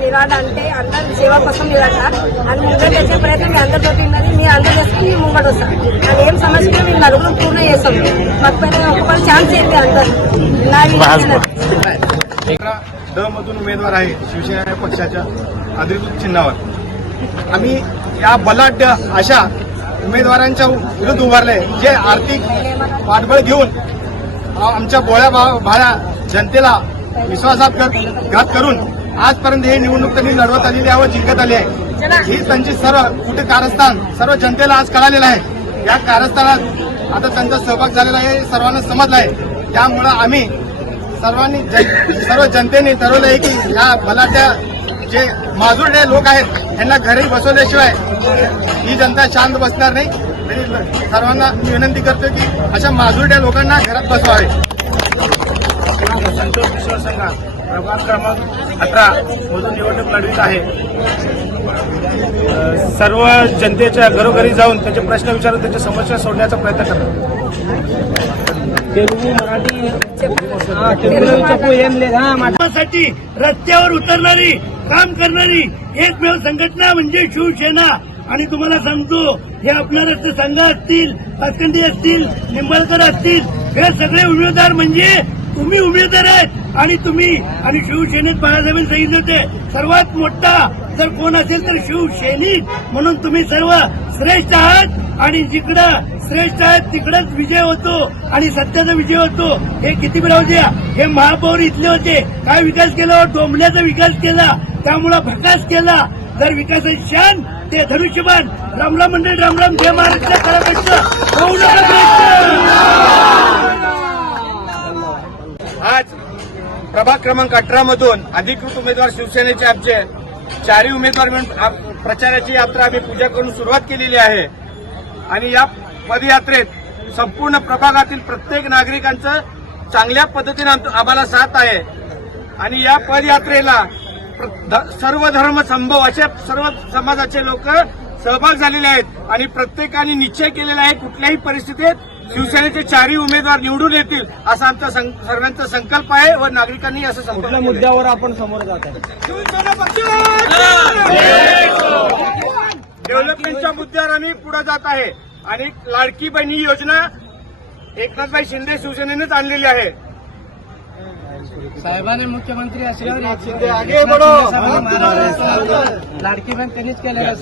निराड అంటే అందరి సేవ కోసం నిలబడ్డారు అని ముందు చేసే ప్రయత్నం మీ అందరితో ఉన్నది. మీ అందరూ చేసుకుని ముంగడు వస్తారు. అది ఏం సమస్య మేము నలుగురు పూర్ణ చేస్తాం. మాకు పైన ఒకసారి ఛాన్స్ ఏంటి అంటారు. ड मधून उमेदवार आहे शिवसेना पक्षाच्या अधिकृत चिन्हावर. आम्ही या बलाढ्य अशा उमेदवारांच्या विरुद्ध उभारले जे आर्थिक पाठबळ घेऊन आमच्या बोळ्या भाड्या जनतेला विश्वासात करून आजपर्यंत ही निवडणूक त्यांनी लढवत आलेली आहे व जिंकत आली आहे. ही त्यांची सर्व कुठे कारस्थान सर्व जनतेला आज कळालेलं आहे. या कारस्थानात आता त्यांचा सहभाग झालेला आहे, सर्वांना समजला आहे. त्यामुळं आम्ही सर्व जनतेने ठरवलं आहे की या बलाढ्य जे माजुरडे लोक आहेत यांना घरी बसवल्याशिवाय ही जनता शांत बसणार नाही. आणि सर्वांना मी विनंती करतो की अशा माजुरड्या लोकांना घरात बसवावे. संतोष किशोर संघा प्रभाग क्रमांक 18 मधून निवडणूक लढवित आहे. सर्व जनतेच्या घरोघरी जाऊन त्यांचे प्रश्न विचारून त्यांच्या समस्या सोडण्याचा प्रयत्न करतो. साठी रस्त्यावर उतरणारी काम करणारी एकमेव संघटना म्हणजे शिवसेना. आणि तुम्हाला सांगतो हे आपल्या रस्ते संघ असतील, पाचखंडी असतील, निंबाळकर असतील, हे सगळे उमेदवार म्हणजे तुम्ही उमेदवार आहेत. आणि तुम्ही आणि शिवसेनेत बाळासाहेबांनी सांगितले होते सर्वात मोठा जर कोण असेल तर शिवसैनिक म्हणून तुम्ही सर्व श्रेष्ठ आहात. आणि जिकडं श्रेष्ठ आहेत तिकडंच विजय होतो आणि सत्याचा विजय होतो. हे किती राहू द्या. हे महापौर इथले होते, काय विकास केला? डोंबल्याचा विकास केला, त्यामुळे भकास केला. जर विकासाची शान ते धनुष्यबाण रामराम मंडळ रामराम जय महाराष्ट्र करापट्ट होऊ नका. आज प्रभाग क्रमांक 18 मधून अधिकृत उमेदवार शिवसेनेचे आमचे 4 उमेदवार मिळून प्रचाराची यात्रा आम्ही पूजा करून सुरुवात केलेली आहे. आणि या पदयात्रेत संपूर्ण प्रभागातील प्रत्येक नागरिकांचं चांगल्या पद्धतीने आम्हाला साथ आहे. आणि या पदयात्रेला सर्व धर्म संभव असे सर्व समाजाचे लोक सहभाग झालेले आहेत. आणि प्रत्येकाने निश्चय केलेला आहे कुठल्याही परिस्थितीत शिवसेनेचे 4 उमेदवार निवडून येतील असा आमचा सर्वांचा संकल्प आहे व नागरिकांनी असं संपूर्ण मुद्द्यावर आपण समोर जात आहे. डेव्हलपमेंटच्या मुद्द्यावर आम्ही पुढे जात आहे. आणि लाडकी बहिणी योजना एकनाथभाई शिंदे शिवसेनेनेच आणलेली आहे. साहेबांनी मुख्यमंत्री असल्यावर आगे बढो. लाडकी बहीण त्यांनीच केलेलं.